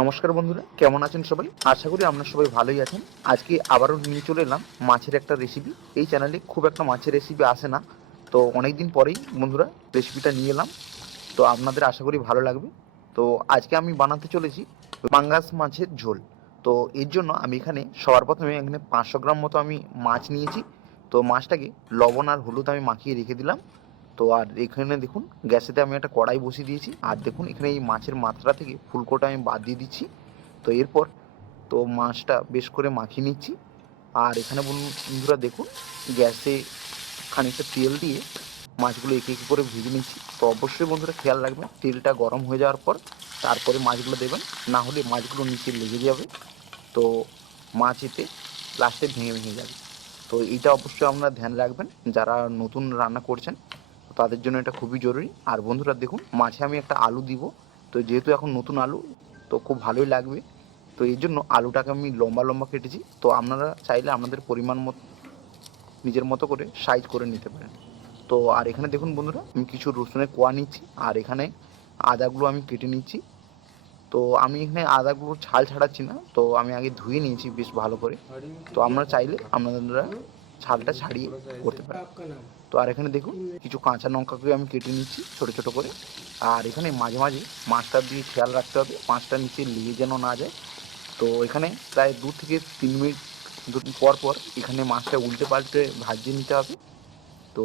নমস্কার বন্ধুরা, কেমন আছেন সবাই? আশা করি আপনারা সবাই ভালোই আছেন। আজকে আবারও নিয়ে চলে এলাম মাছের একটা রেসিপি। এই চ্যানেলে খুব একটা মাছের রেসিপি আসে না, তো অনেকদিন পরেই বন্ধুরা রেসিপিটা নিয়ে এলাম। তো আপনাদের আশা করি ভালো লাগবে। তো আজকে আমি বানাতে চলেছি পাঙ্গাস মাছের ঝোল। তো এর জন্য আমি এখানে সবার প্রথমে এখানে 500 গ্রাম মতো আমি মাছ নিয়েছি। তো মাছটাকে লবণ আর হলুদ আমি মাখিয়ে রেখে দিলাম। তো আর এখানে দেখুন গ্যাসেতে আমি একটা কড়াই বসিয়ে দিয়েছি, আর দেখুন এখানে এই মাছের মাথা থেকে ফুলকোটা আমি বাদ দিয়ে দিচ্ছি। তো এরপর তো মাছটা বেশ করে মাখিয়ে নিচ্ছি। আর এখানে বন্ধুরা দেখুন গ্যাসে খানিকটা তেল দিয়ে মাছগুলো একে একে করে ভেজে নিচ্ছি। তো অবশ্যই বন্ধুরা খেয়াল রাখবেন তেলটা গরম হয়ে যাওয়ার পর তারপরে মাছগুলো দেবেন, না হলে মাছগুলো নিচে লেগে যাবে। তো মাছ এতে লাস্টে ভেঙে ভেঙে যাবে। তো এইটা অবশ্যই আপনারা ধ্যান রাখবেন যারা নতুন রান্না করছেন, তো তাদের জন্য এটা খুবই জরুরি। আর বন্ধুরা দেখুন মাছে আমি একটা আলু দিব। তো যেহেতু এখন নতুন আলু, তো খুব ভালোই লাগবে। তো এই জন্য আলুটাকে আমি লম্বা লম্বা কেটেছি। তো আপনারা চাইলে আপনাদের পরিমাণ মতো নিজের মতো করে সাইজ করে নিতে পারেন। তো আর এখানে দেখুন বন্ধুরা আমি কিছু রসুনের কোয়া নিচ্ছি, আর এখানে আদাগুলো আমি কেটে নিচ্ছি। তো আমি এখানে আদাগুলো ছাল ছাড়াচ্ছি না, তো আমি আগে ধুয়ে নিয়েছি বেশ ভালো করে। তো আপনারা চাইলে আপনারা ছালটা ছাড়িয়ে করতে পারেন। তো আর এখানে দেখুন কিছু কাঁচা লঙ্কাকে আমি কেটে নিচ্ছি ছোটো ছোটো করে। আর এখানে মাঝে মাঝে মাছটার দিকে খেয়াল রাখতে হবে, মাছটা নিচে লেগে যেন না যায়। তো এখানে প্রায় 2 থেকে 3 মিনিট পর পর এখানে মাছটা উল্টে পাল্টে ভাজিয়ে নিতে হবে। তো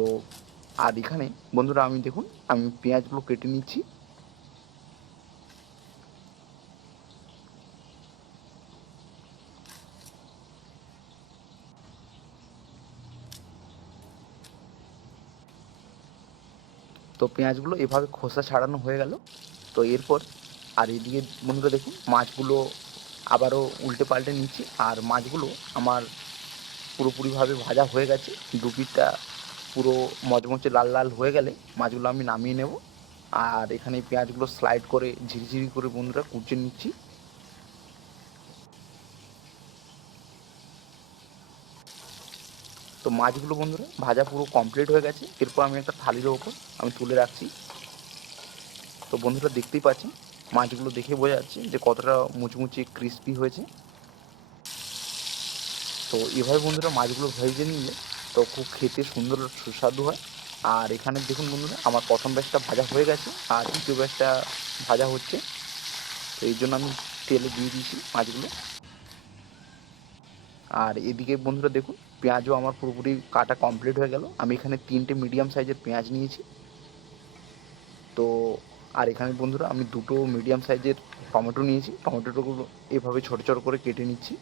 আর এখানে বন্ধুরা আমি দেখুন আমি পেঁয়াজগুলো কেটে নিচ্ছি। তো পেঁয়াজগুলো এভাবে খোসা ছাড়ানো হয়ে গেল। তো এরপর আর এদিকে বন্ধুরা দেখুন মাছগুলো আবারও উল্টে পাল্টে নিচ্ছি, আর মাছগুলো আমার পুরোপুরিভাবে ভাজা হয়ে গেছে। দু পিঠটা পুরো মচমচে লাল লাল হয়ে গেলে মাছগুলো আমি নামিয়ে নেব। আর এখানে পেঁয়াজগুলো স্লাইড করে ঝিরিঝিরি করে বন্ধুরা কুচে নিচ্ছি। তো মাছগুলো বন্ধুরা ভাজা পুরো কমপ্লিট হয়ে গেছে। এরপর আমি একটা থালির ওপর আমি তুলে রাখছি। তো বন্ধুরা দেখতেই পাচ্ছেন মাছগুলো দেখে বোঝা যাচ্ছে যে কতটা মুচমুচে ক্রিস্পি হয়েছে। তো এভাবে বন্ধুরা মাছগুলো ভেজে নিলে তো খুব খেতে সুন্দর সুস্বাদু হয়। আর এখানে দেখুন বন্ধুরা আমার প্রথম ব্যাচটা ভাজা হয়ে গেছে, আর দ্বিতীয় ব্যাচটা ভাজা হচ্ছে। তো এই জন্য আমি তেলে দিয়ে দিয়েছি মাছগুলো। আর এদিকে বন্ধুরা দেখুন পেঁয়াজও আমার পুরোপুরি কাটা কমপ্লিট হয়ে গেল। আমি এখানে 3টে মিডিয়াম সাইজের পেঁয়াজ নিয়েছি। তো আর এখানে বন্ধুরা আমি 2টো মিডিয়াম সাইজের টমেটো নিয়েছি। টমেটোগুলো এভাবে ছোটো ছোটো করে কেটে নিচ্ছি।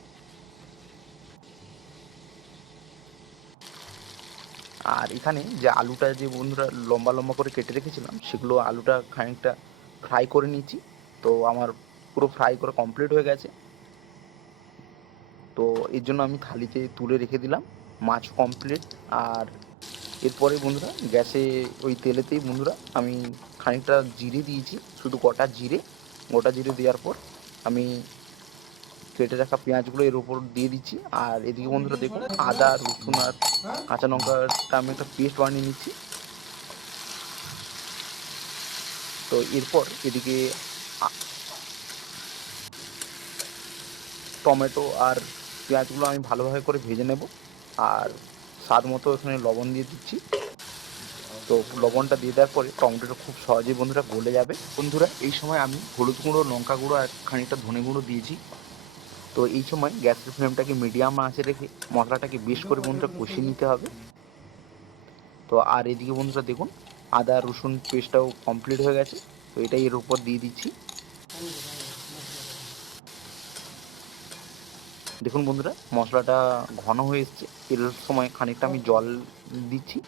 আর এখানে যে আলুটা যে বন্ধুরা লম্বা লম্বা করে কেটে রেখেছিলাম সেগুলো আলুটা খানিকটা ফ্রাই করে নিচ্ছি। তো আমার পুরো ফ্রাই করা কমপ্লিট হয়ে গেছে। তো এর জন্য আমি থালিতে তুলে রেখে দিলাম। মাছ কমপ্লিট। আর এরপরে বন্ধুরা গ্যাসে ওই তেলেতেই বন্ধুরা আমি খানিকটা জিরে দিয়েছি, শুধু গোটা জিরে দেওয়ার পর আমি কেটে রাখা পেঁয়াজগুলো এর উপর দিয়ে দিচ্ছি। আর এদিকে বন্ধুরা দেখুন আদা রসুন আর কাঁচা লঙ্কাটা আমি একটা পেস্ট বানিয়ে নিচ্ছি। তো এরপর এদিকে আ- টমেটো আর পেঁয়াজগুলো আমি ভালোভাবে করে ভেজে নেব। আর স্বাদ মতো এখানে লবণ দিয়ে দিচ্ছি। তো লবণটা দিয়ে দেওয়ার পরে টমেটোটা খুব সহজেই বন্ধুরা গলে যাবে। বন্ধুরা এই সময় আমি হলুদ গুঁড়ো লঙ্কা গুঁড়ো আর খানিকটা ধনে গুঁড়ো দিয়েছি। তো এই সময় গ্যাসের ফ্লেমটাকে মিডিয়াম আঁচে রেখে মশলাটাকে বেশ করে বন্ধুরা কষিয়ে নিতে হবে। তো আর এদিকে বন্ধুরা দেখুন আদা রসুন পেস্টটাও কমপ্লিট হয়ে গেছে। তো এটাই এর উপর দিয়ে দিচ্ছি। দেখুন বন্ধুরা মশলাটা ঘন হয়ে এসছে। এর সময় খানিকটা আমি জল দিচ্ছি।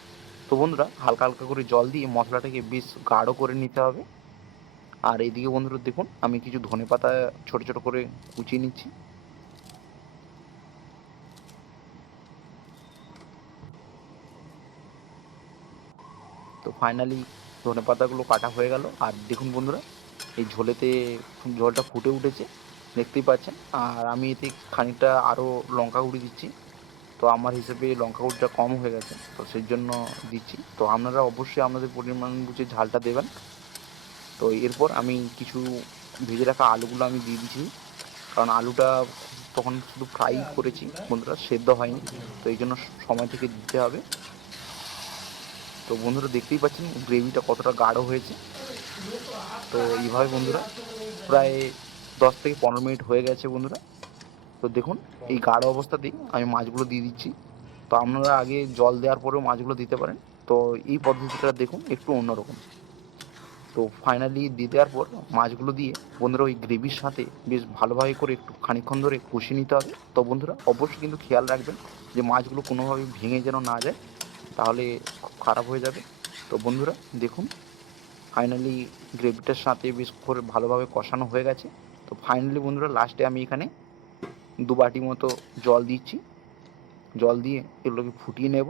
তো বন্ধুরা হালকা হালকা করে জল দিয়ে মশলাটাকে বেশ গাঢ় করে নিতে হবে। আর এইদিকে বন্ধুরা দেখুন আমি কিছু ধনেপাতা ছোট ছোট করে কুচিয়ে নিচ্ছি। তো ফাইনালি ধনেপাতাগুলো কাটা হয়ে গেল। আর দেখুন বন্ধুরা এই ঝোলেতে ঝোলটা ফুটে উঠেছে, দেখতেই পাচ্ছেন। আর আমি এতে খানিকটা আরও লঙ্কা গুঁড়ি দিচ্ছি। তো আমার হিসেবে লঙ্কা গুঁড়িটা কম হয়ে গেছে, তো সেই জন্য দিচ্ছি। তো আপনারা অবশ্যই আপনাদের পরিমাণ বুঝে ঝালটা দেবেন। তো এরপর আমি কিছু ভেজে রাখা আলুগুলো আমি দিয়ে দিচ্ছি, কারণ আলুটা তখন শুধু ফ্রাই করেছি বন্ধুরা, সেদ্ধ হয়নি, তো এই জন্য সময় থেকে দিতে হবে। তো বন্ধুরা দেখতেই পাচ্ছেন গ্রেভিটা কতটা গাঢ় হয়েছে। তো এইভাবে বন্ধুরা প্রায় 10 থেকে 15 মিনিট হয়ে গেছে বন্ধুরা। তো দেখুন এই গাঢ় অবস্থাতেই আমি মাছগুলো দিয়ে দিচ্ছি। তো আপনারা আগে জল দেওয়ার পরেও মাছগুলো দিতে পারেন। তো এই পদ্ধতিটা দেখুন একটু অন্যরকম। তো ফাইনালি দিয়ে দেওয়ার পর মাছগুলো দিয়ে বন্ধুরা ওই গ্রেভির সাথে বেশ ভালোভাবে করে একটু খানিকক্ষণ ধরে কষিয়ে নিতে হবে। তো বন্ধুরা অবশ্যই কিন্তু খেয়াল রাখবেন যে মাছগুলো কোনোভাবেই ভেঙে যেন না যায়, তাহলে খুব খারাপ হয়ে যাবে। তো বন্ধুরা দেখুন ফাইনালি গ্রেভিটার সাথে বেশ করে ভালোভাবে কষানো হয়ে গেছে। তো ফাইনালি বন্ধুরা লাস্টে আমি এখানে 2 বাটি মতো জল দিচ্ছি। জল দিয়ে এগুলোকে ফুটিয়ে নেব।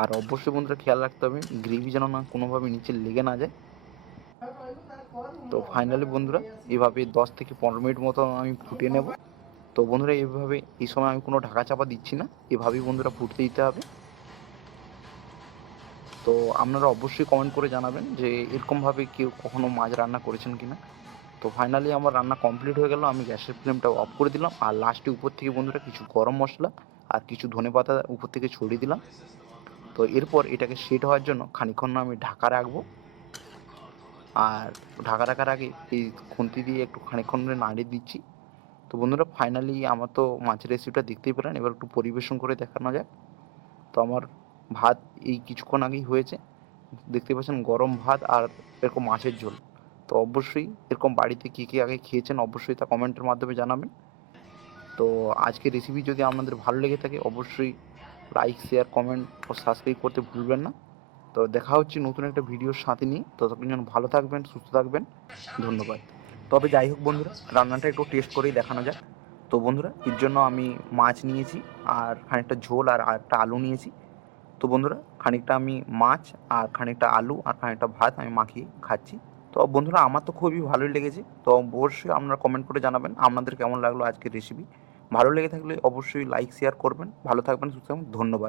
আর অবশ্যই বন্ধুরা খেয়াল রাখতে হবে গ্রেভি যেন না কোনোভাবে নিচে লেগে না যায়। তো ফাইনালি বন্ধুরা এভাবে 10 থেকে 15 মিনিট মতো আমি ফুটিয়ে নেব। তো বন্ধুরা এইভাবে এই সময় আমি কোনো ঢাকা চাপা দিচ্ছি না, এভাবেই বন্ধুরা ফুটতে দিতে হবে। তো আপনারা অবশ্যই কমেন্ট করে জানাবেন যে এরকমভাবে কেউ কখনো মাছ রান্না করেছেন কিনা। তো ফাইনালি আমার রান্না কমপ্লিট হয়ে গেল, আমি গ্যাসের ফ্লেমটা অফ করে দিলাম, আর লাস্টে উপর থেকে বন্ধুরা কিছু গরম মশলা আর কিছু ধনেপাতা উপর থেকে ছড়িয়ে দিলাম। তো এরপর এটাকে সেট হওয়ার জন্য খানিকক্ষণ আমি ঢাকা রাখবো। আর ঢাকা রাখার আগে এই খুন্তি দিয়ে একটু খানিকক্ষণ ধরে নাড়িয়ে দিচ্ছি। তো বন্ধুরা ফাইনালি আমার তো মাছের রেসিপিটা দেখতেই পেলেন, এবার একটু পরিবেশন করে দেখানো যাক। তো আমার ভাত এই কিছুক্ষণ আগেই হয়েছে, দেখতে পাচ্ছেন গরম ভাত আর এরকম মাছের ঝোল। তো অবশ্যই এরকম বাড়িতে কী কী আগে খেয়েছেন অবশ্যই তা কমেন্টের মাধ্যমে জানাবেন। তো আজকের রেসিপি যদি আপনাদের ভালো লেগে থাকে অবশ্যই লাইক, শেয়ার, কমেন্ট ও সাবস্ক্রাইব করতে ভুলবেন না। তো দেখা হচ্ছে নতুন একটা ভিডিওর সাথে নিয়ে, ততক্ষণ যেন ভালো থাকবেন, সুস্থ থাকবেন। ধন্যবাদ। তবে যাই হোক বন্ধুরা রান্নাটা একটু টেস্ট করেই দেখানো যাক। তো বন্ধুরা এর জন্য আমি মাছ নিয়েছি, আর খানিকটা ঝোল আর একটা আলু নিয়েছি। তো বন্ধুরা খানিকটা আমি মাছ আর খানিকটা আলু আর খানিকটা ভাত আমি মাখিয়ে খাচ্ছি। তো বন্ধুরা আমার তো খুবই ভালোই লেগেছে। তো অবশ্যই আপনারা কমেন্ট করে জানাবেন আপনাদের কেমন লাগলো আজকের রেসিপি। ভালো লেগে থাকলে অবশ্যই লাইক শেয়ার করবেন। ভালো থাকবেন, সুস্থ থাকবেন। ধন্যবাদ।